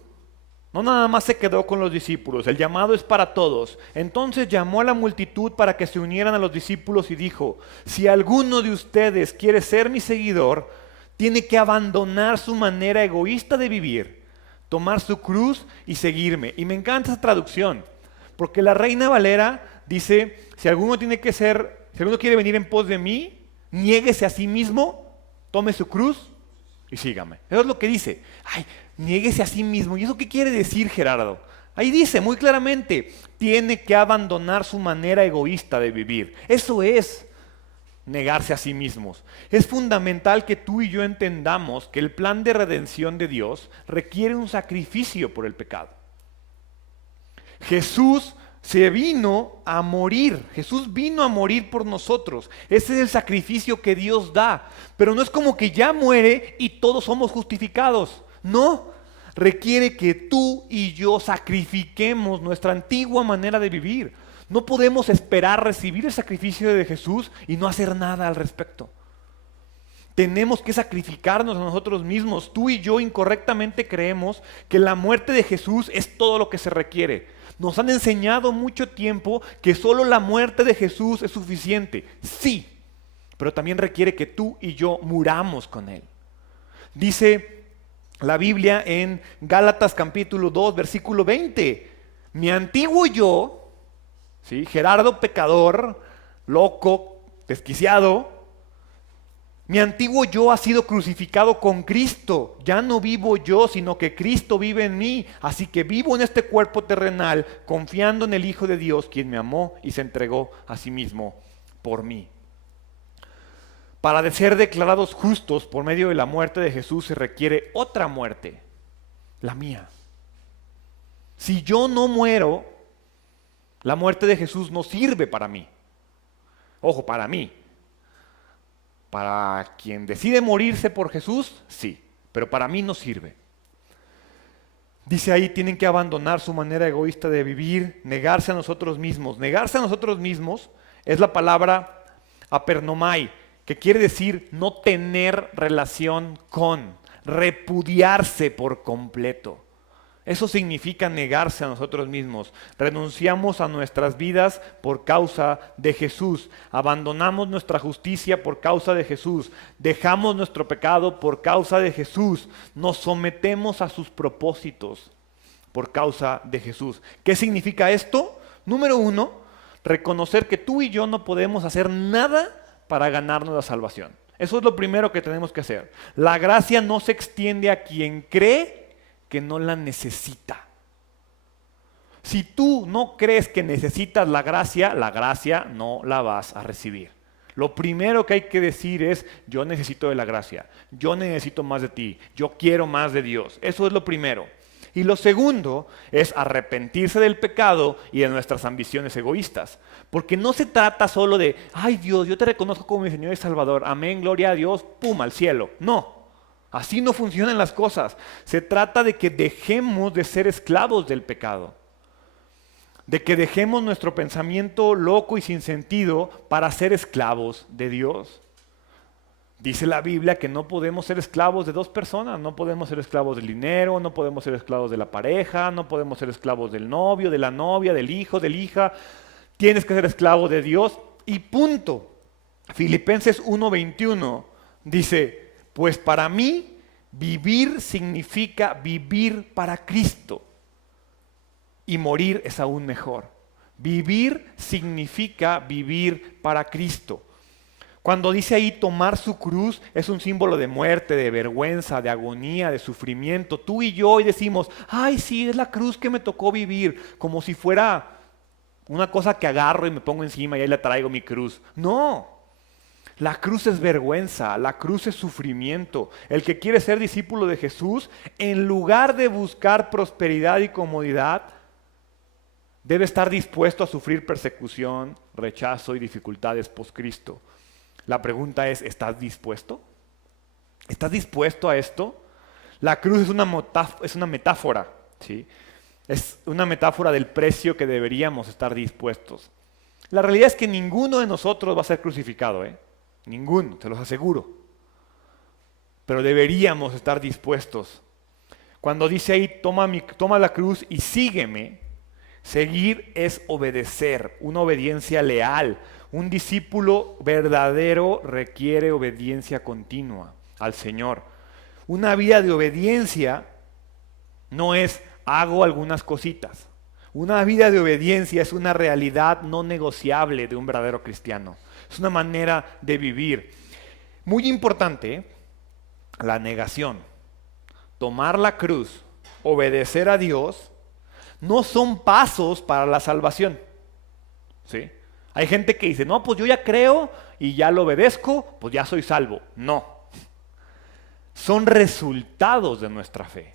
no nada más se quedó con los discípulos, el llamado es para todos. Entonces llamó a la multitud para que se unieran a los discípulos y dijo: si alguno de ustedes quiere ser mi seguidor, tiene que abandonar su manera egoísta de vivir, tomar su cruz y seguirme. Y me encanta esa traducción, porque la Reina Valera dice: si alguno quiere venir en pos de mí, niéguese a sí mismo, tome su cruz y sígame. Eso es lo que dice. Ay, niéguese a sí mismo. ¿Y eso qué quiere decir, Gerardo? Ahí dice muy claramente, tiene que abandonar su manera egoísta de vivir. Eso es negarse a sí mismos. Es fundamental que tú y yo entendamos que el plan de redención de Dios requiere un sacrificio por el pecado. Jesús se vino a morir. Jesús vino a morir por nosotros. Ese es el sacrificio que Dios da. Pero no es como que ya muere y todos somos justificados. No. Requiere que tú y yo sacrifiquemos nuestra antigua manera de vivir. No podemos esperar recibir el sacrificio de Jesús y no hacer nada al respecto. Tenemos que sacrificarnos a nosotros mismos. Tú y yo incorrectamente creemos que la muerte de Jesús es todo lo que se requiere. Nos han enseñado mucho tiempo que solo la muerte de Jesús es suficiente. Sí, pero también requiere que tú y yo muramos con Él. Dice la Biblia en Gálatas capítulo 2, versículo 20. Mi antiguo yo, ¿sí? Gerardo pecador, loco, desquiciado, mi antiguo yo ha sido crucificado con Cristo. Ya no vivo yo, sino que Cristo vive en mí. Así que vivo en este cuerpo terrenal, confiando en el Hijo de Dios, quien me amó y se entregó a sí mismo por mí. Para ser declarados justos por medio de la muerte de Jesús se requiere otra muerte, la mía. Si yo no muero, la muerte de Jesús no sirve para mí. Ojo, para mí. Para quien decide morirse por Jesús, sí, pero para mí no sirve. Dice ahí, tienen que abandonar su manera egoísta de vivir, negarse a nosotros mismos. Negarse a nosotros mismos es la palabra apernomai, que quiere decir no tener relación con, repudiarse por completo. Eso significa negarse a nosotros mismos. Renunciamos a nuestras vidas por causa de Jesús. Abandonamos nuestra justicia por causa de Jesús. Dejamos nuestro pecado por causa de Jesús. Nos sometemos a sus propósitos por causa de Jesús. ¿Qué significa esto? Número 1, reconocer que tú y yo no podemos hacer nada para ganarnos la salvación. Eso es lo primero que tenemos que hacer. La gracia no se extiende a quien cree que no la necesita. Si tú no crees que necesitas la gracia no la vas a recibir. Lo primero que hay que decir es: yo necesito de la gracia, yo necesito más de ti, yo quiero más de Dios. Eso es lo primero. Y lo segundo es arrepentirse del pecado y de nuestras ambiciones egoístas. Porque no se trata solo de: ay Dios, yo te reconozco como mi Señor y Salvador, amén, gloria a Dios, pum, al cielo. No. Así no funcionan las cosas. Se trata de que dejemos de ser esclavos del pecado. De que dejemos nuestro pensamiento loco y sin sentido para ser esclavos de Dios. Dice la Biblia que no podemos ser esclavos de dos personas, no podemos ser esclavos del dinero, no podemos ser esclavos de la pareja, no podemos ser esclavos del novio, de la novia, del hijo, de la hija. Tienes que ser esclavo de Dios y punto. Filipenses 1:21 dice, pues para mí vivir significa vivir para Cristo y morir es aún mejor. Vivir significa vivir para Cristo. Cuando dice ahí tomar su cruz, es un símbolo de muerte, de vergüenza, de agonía, de sufrimiento. Tú y yo hoy decimos, ay sí, es la cruz que me tocó vivir, como si fuera una cosa que agarro y me pongo encima y ahí le traigo mi cruz. No, la cruz es vergüenza, la cruz es sufrimiento. El que quiere ser discípulo de Jesús, en lugar de buscar prosperidad y comodidad, debe estar dispuesto a sufrir persecución, rechazo y dificultades post-Cristo. La pregunta es, ¿estás dispuesto? ¿Estás dispuesto a esto? La cruz es una metáfora, ¿sí? Es una metáfora del precio que deberíamos estar dispuestos. La realidad es que ninguno de nosotros va a ser crucificado, Ninguno, te los aseguro. Pero deberíamos estar dispuestos. Cuando dice ahí, toma la cruz y sígueme, seguir es obedecer, una obediencia leal. Un discípulo verdadero requiere obediencia continua al Señor. Una vida de obediencia no es hago algunas cositas. Una vida de obediencia es una realidad no negociable de un verdadero cristiano. Es una manera de vivir. Muy importante, la negación. Tomar la cruz, obedecer a Dios, no son pasos para la salvación. ¿Sí? Hay gente que dice, no, pues yo ya creo y ya lo obedezco, pues ya soy salvo. No. Son resultados de nuestra fe.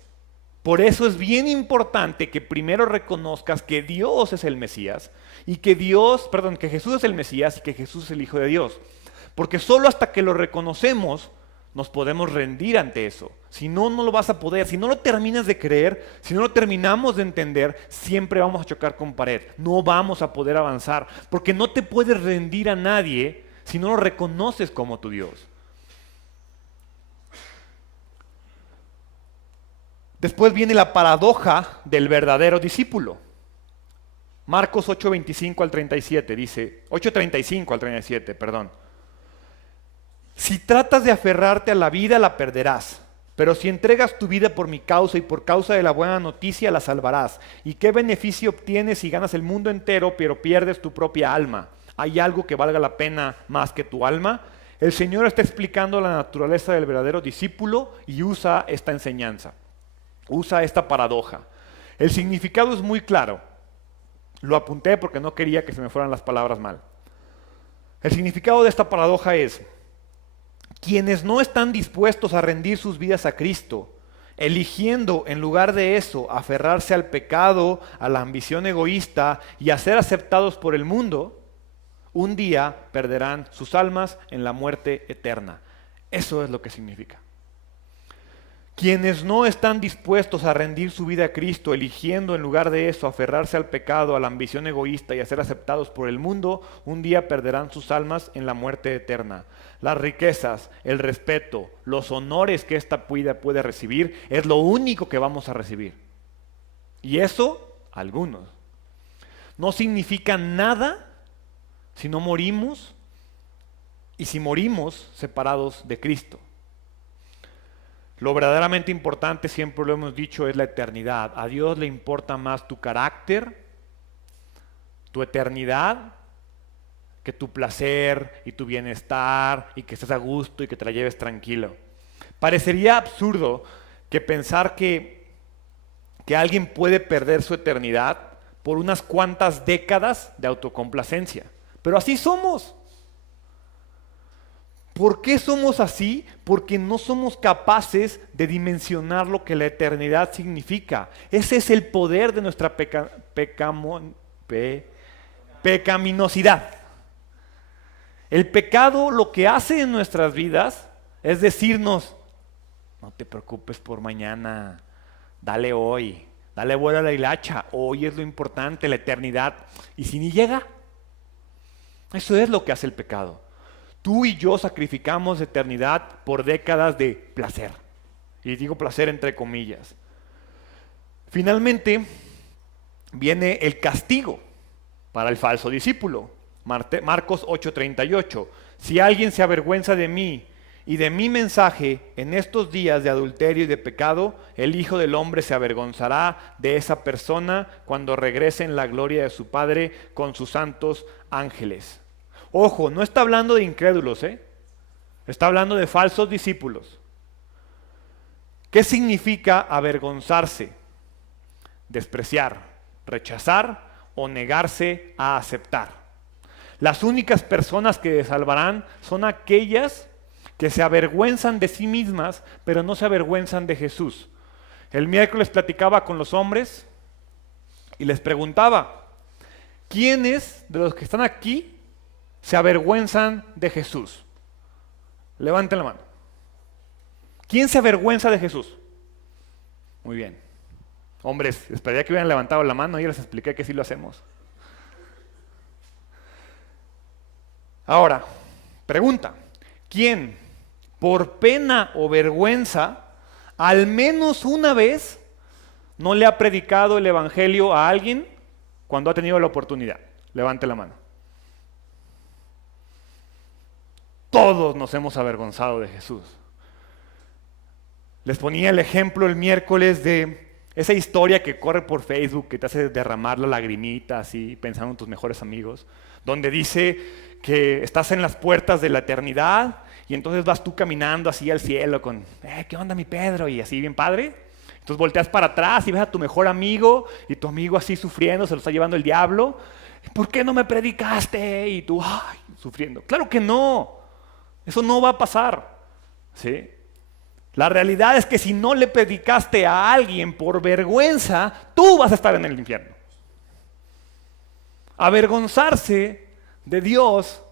Por eso es bien importante que primero reconozcas que Dios es el Mesías y que Jesús es el Mesías y que Jesús es el Hijo de Dios. Porque solo hasta que lo reconocemos nos podemos rendir ante eso. Si no, no lo vas a poder. Si no lo terminas de creer, si no lo terminamos de entender, siempre vamos a chocar con pared. No vamos a poder avanzar. Porque no te puedes rendir a nadie si no lo reconoces como tu Dios. Después viene la paradoja del verdadero discípulo. Marcos 8:25 al 37 dice, 8:35 al 37, perdón. Si tratas de aferrarte a la vida, la perderás. Pero si entregas tu vida por mi causa y por causa de la buena noticia, la salvarás. ¿Y qué beneficio obtienes si ganas el mundo entero, pero pierdes tu propia alma? ¿Hay algo que valga la pena más que tu alma? El Señor está explicando la naturaleza del verdadero discípulo y usa esta enseñanza. Usa esta paradoja. El significado es muy claro. Lo apunté porque no quería que se me fueran las palabras mal. El significado de esta paradoja es: quienes no están dispuestos a rendir sus vidas a Cristo, eligiendo en lugar de eso aferrarse al pecado, a la ambición egoísta y a ser aceptados por el mundo, un día perderán sus almas en la muerte eterna. Eso es lo que significa. Quienes no están dispuestos a rendir su vida a Cristo, eligiendo en lugar de eso aferrarse al pecado, a la ambición egoísta y a ser aceptados por el mundo, un día perderán sus almas en la muerte eterna. Las riquezas, el respeto, los honores que esta vida puede recibir, es lo único que vamos a recibir. Y eso, algunos. No significa nada si no morimos y si morimos separados de Cristo. Lo verdaderamente importante, siempre lo hemos dicho, es la eternidad. A Dios le importa más tu carácter, tu eternidad, que tu placer y tu bienestar y que estés a gusto y que te la lleves tranquilo. Parecería absurdo que pensar que alguien puede perder su eternidad por unas cuantas décadas de autocomplacencia. Pero así somos. ¿Por qué somos así? Porque no somos capaces de dimensionar lo que la eternidad significa. Ese es el poder de nuestra pecaminosidad. El pecado lo que hace en nuestras vidas es decirnos: no te preocupes por mañana, dale hoy, dale vuelo a la hilacha, hoy es lo importante, la eternidad. ¿Y si ni llega? Eso es lo que hace el pecado. Tú y yo sacrificamos eternidad por décadas de placer. Y digo placer entre comillas. Finalmente, viene el castigo para el falso discípulo. Marcos 8:38. Si alguien se avergüenza de mí y de mi mensaje en estos días de adulterio y de pecado, el Hijo del Hombre se avergonzará de esa persona cuando regrese en la gloria de su Padre con sus santos ángeles. Ojo, no está hablando de incrédulos, está hablando de falsos discípulos. ¿Qué significa avergonzarse? Despreciar, rechazar o negarse a aceptar. Las únicas personas que se salvarán son aquellas que se avergüenzan de sí mismas, pero no se avergüenzan de Jesús. El miércoles platicaba con los hombres y les preguntaba, ¿quiénes de los que están aquí se avergüenzan de Jesús? Levanten la mano. ¿Quién se avergüenza de Jesús? Muy bien. Hombres, esperaría que hubieran levantado la mano y les expliqué que sí lo hacemos. Ahora, pregunta, ¿quién por pena o vergüenza al menos una vez no le ha predicado el evangelio a alguien cuando ha tenido la oportunidad? Levante la mano. Todos nos hemos avergonzado de Jesús. Les ponía el ejemplo el miércoles de esa historia que corre por Facebook que te hace derramar la lagrimita así pensando en tus mejores amigos, donde dice que estás en las puertas de la eternidad y entonces vas tú caminando así al cielo con ¿qué onda mi Pedro? Y así bien padre. Entonces volteas para atrás y ves a tu mejor amigo y tu amigo así sufriendo, se lo está llevando el diablo. ¿Por qué no me predicaste? Y tú, sufriendo. Claro que no, eso no va a pasar, ¿sí? La realidad es que si no le predicaste a alguien por vergüenza, tú vas a estar en el infierno. Avergonzarse de Dios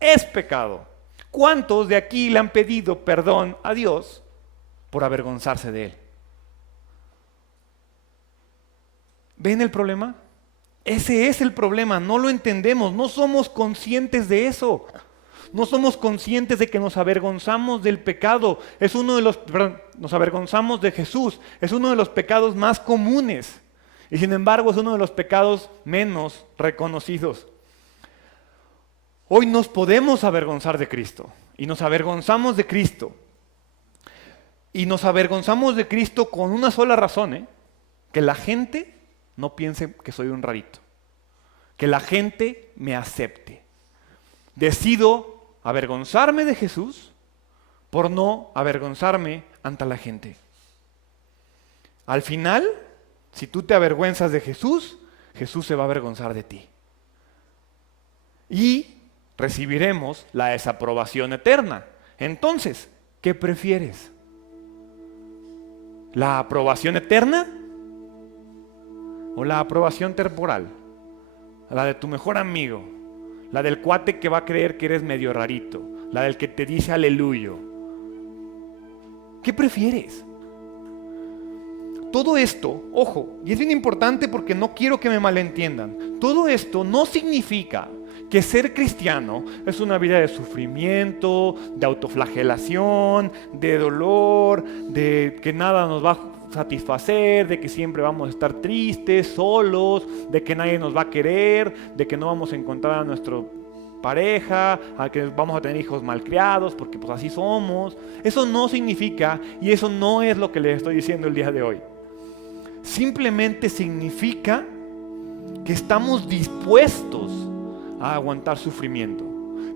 es pecado. ¿Cuántos de aquí le han pedido perdón a Dios por avergonzarse de Él? ¿Ven el problema? Ese es el problema, no lo entendemos, no somos conscientes de eso. No somos conscientes de que nos avergonzamos del pecado. Nos avergonzamos de Jesús. Es uno de los pecados más comunes. Y sin embargo es uno de los pecados menos reconocidos. Hoy nos podemos avergonzar de Cristo. Y nos avergonzamos de Cristo. Y nos avergonzamos de Cristo con una sola razón, que la gente no piense que soy un rarito. Que la gente me acepte. Decido avergonzarme de Jesús por no avergonzarme ante la gente. Al final, si tú te avergüenzas de Jesús, Jesús se va a avergonzar de ti. Y recibiremos la desaprobación eterna. Entonces, ¿qué prefieres? ¿La aprobación eterna o la aprobación temporal? La de tu mejor amigo. La del cuate que va a creer que eres medio rarito. La del que te dice aleluyo. ¿Qué prefieres? Todo esto, ojo, y es bien importante porque no quiero que me malentiendan. Todo esto no significa que ser cristiano es una vida de sufrimiento, de autoflagelación, de dolor, de que nada nos va a satisfacer, de que siempre vamos a estar tristes, solos, de que nadie nos va a querer, de que no vamos a encontrar a nuestra pareja, a que vamos a tener hijos malcriados, porque pues así somos. Eso no significa, y eso no es lo que les estoy diciendo el día de hoy. Simplemente significa que estamos dispuestos a aguantar sufrimiento,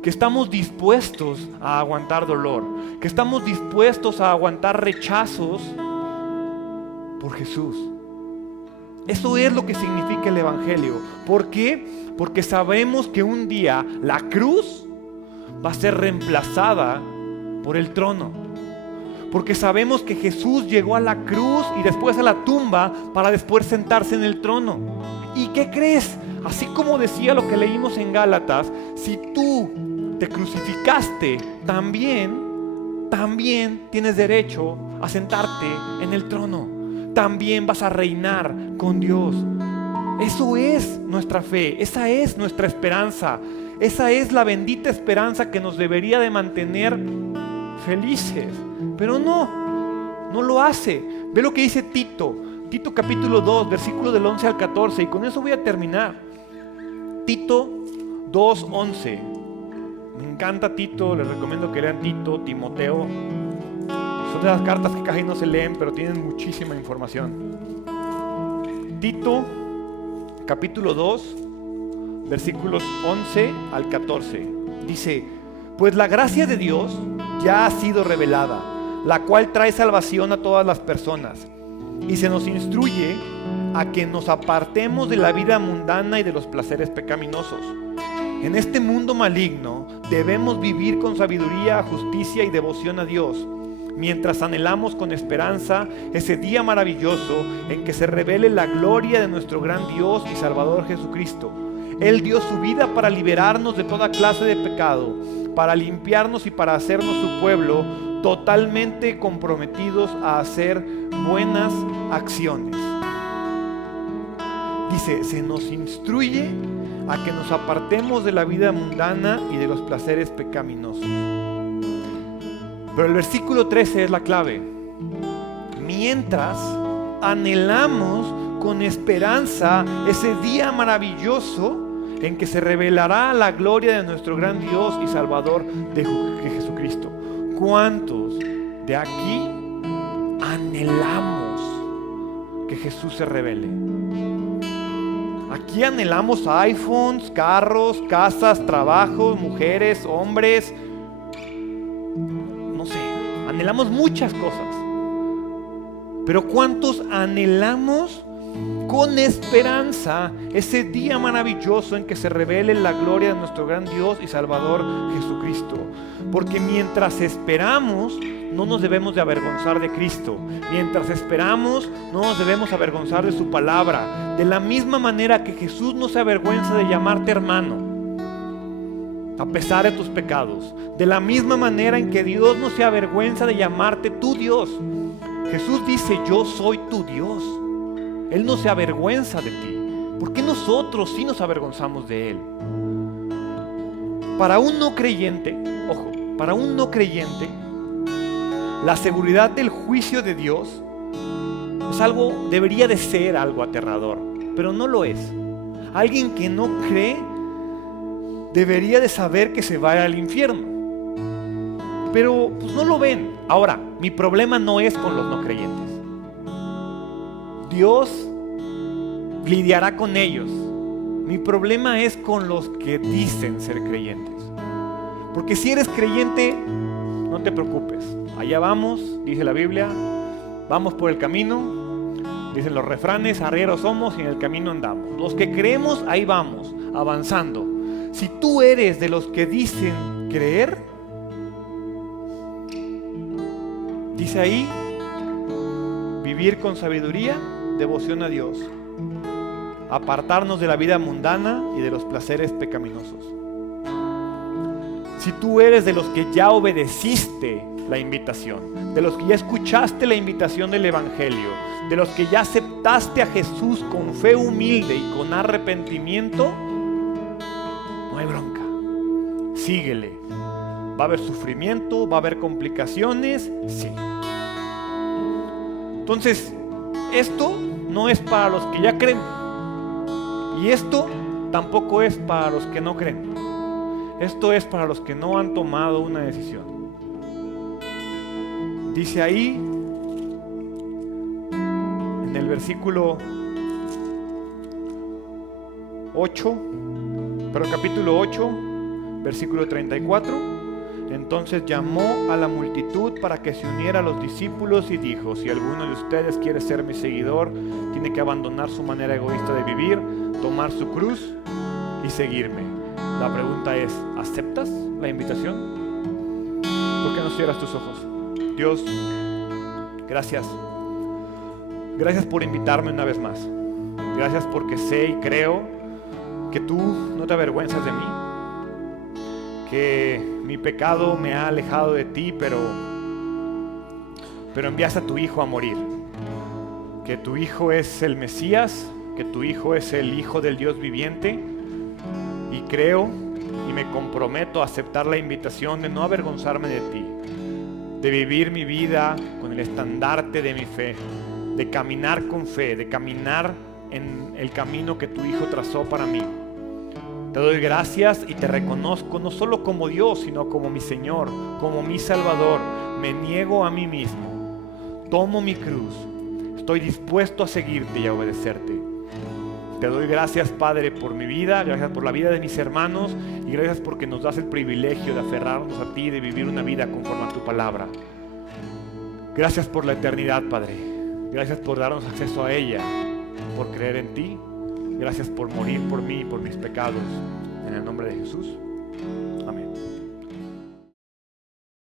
que estamos dispuestos a aguantar dolor, que estamos dispuestos a aguantar rechazos por Jesús. Eso es lo que significa el Evangelio. ¿Por qué? Porque sabemos que un día la cruz va a ser reemplazada por el trono. Porque sabemos que Jesús llegó a la cruz y después a la tumba para después sentarse en el trono. ¿Y qué crees? Así como decía lo que leímos en Gálatas, si tú te crucificaste, también tienes derecho a sentarte en el trono. También vas a reinar con Dios. Eso es nuestra fe, esa es nuestra esperanza. Esa es la bendita esperanza que nos debería de mantener felices. Pero no lo hace. Ve lo que dice Tito capítulo 2, versículo del 11 al 14, y con eso voy a terminar. Tito 2:11. Me encanta Tito, les recomiendo que lean Tito, Timoteo. Son de las cartas que casi no se leen, pero tienen muchísima información. Tito capítulo 2, versículos 11 al 14. Dice: pues la gracia de Dios ya ha sido revelada, la cual trae salvación a todas las personas, y se nos instruye a que nos apartemos de la vida mundana y de los placeres pecaminosos. En este mundo maligno debemos vivir con sabiduría, justicia y devoción a Dios, mientras anhelamos con esperanza ese día maravilloso en que se revele la gloria de nuestro gran Dios y Salvador Jesucristo. Él dio su vida para liberarnos de toda clase de pecado, para limpiarnos y para hacernos su pueblo, totalmente comprometidos a hacer buenas acciones. Dice, se nos instruye a que nos apartemos de la vida mundana y de los placeres pecaminosos. Pero el versículo 13 es la clave. Mientras anhelamos con esperanza ese día maravilloso en que se revelará la gloria de nuestro gran Dios y Salvador de Jesucristo. ¿Cuántos de aquí anhelamos que Jesús se revele? Aquí anhelamos iPhones, carros, casas, trabajos, mujeres, hombres. No sé, anhelamos muchas cosas. Pero ¿cuántos anhelamos con esperanza ese día maravilloso en que se revele la gloria de nuestro gran Dios y Salvador Jesucristo? Porque mientras esperamos, no nos debemos de avergonzar de Cristo. Mientras esperamos, no nos debemos avergonzar de su palabra. De la misma manera que Jesús no se avergüenza de llamarte hermano, a pesar de tus pecados. De la misma manera en que Dios no se avergüenza de llamarte tu Dios. Jesús dice, yo soy tu Dios. Él no se avergüenza de ti. ¿Por qué nosotros sí nos avergonzamos de Él? Para un no creyente, ojo, para un no creyente, la seguridad del juicio de Dios es algo, debería de ser algo aterrador, pero no lo es. Alguien que no cree debería de saber que se va al infierno, pero pues no lo ven. Ahora, mi problema no es con los no creyentes. Dios lidiará con ellos. Mi problema es con los que dicen ser creyentes. Porque si eres creyente, no te preocupes. Allá vamos, dice la Biblia, vamos por el camino, dicen los refranes, arrieros somos y en el camino andamos. Los que creemos, ahí vamos, avanzando. Si tú eres de los que dicen creer, dice ahí, vivir con sabiduría, devoción a Dios, apartarnos de la vida mundana y de los placeres pecaminosos. Si tú eres de los que ya obedeciste la invitación, de los que ya escuchaste la invitación del Evangelio, de los que ya aceptaste a Jesús con fe humilde y con arrepentimiento, no hay bronca, síguele. Va a haber sufrimiento, va a haber complicaciones, sí. Entonces, esto no es para los que ya creen, y esto tampoco es para los que no creen. Esto es para los que no han tomado una decisión. Dice ahí, en el versículo 8, pero capítulo 8, versículo 34. Entonces llamó a la multitud para que se uniera a los discípulos y dijo, si alguno de ustedes quiere ser mi seguidor, tiene que abandonar su manera egoísta de vivir, tomar su cruz y seguirme. La pregunta es, ¿aceptas la invitación? ¿Por qué no cierras tus ojos? Dios, gracias. Gracias por invitarme una vez más. Gracias porque sé y creo que tú no te avergüenzas de mí. Que mi pecado me ha alejado de ti, pero enviaste a tu Hijo a morir. Que tu Hijo es el Mesías, que tu Hijo es el Hijo del Dios viviente. Y creo y me comprometo a aceptar la invitación de no avergonzarme de ti, de vivir mi vida con el estandarte de mi fe, de caminar con fe, de caminar en el camino que tu Hijo trazó para mí. Te doy gracias y te reconozco no solo como Dios, sino como mi Señor, como mi Salvador. Me niego a mí mismo, tomo mi cruz, estoy dispuesto a seguirte y a obedecerte. Te doy gracias, Padre, por mi vida, gracias por la vida de mis hermanos y gracias porque nos das el privilegio de aferrarnos a ti, de vivir una vida conforme a tu palabra. Gracias por la eternidad, Padre. Gracias por darnos acceso a ella, por creer en ti. Gracias por morir por mí y por mis pecados. En el nombre de Jesús.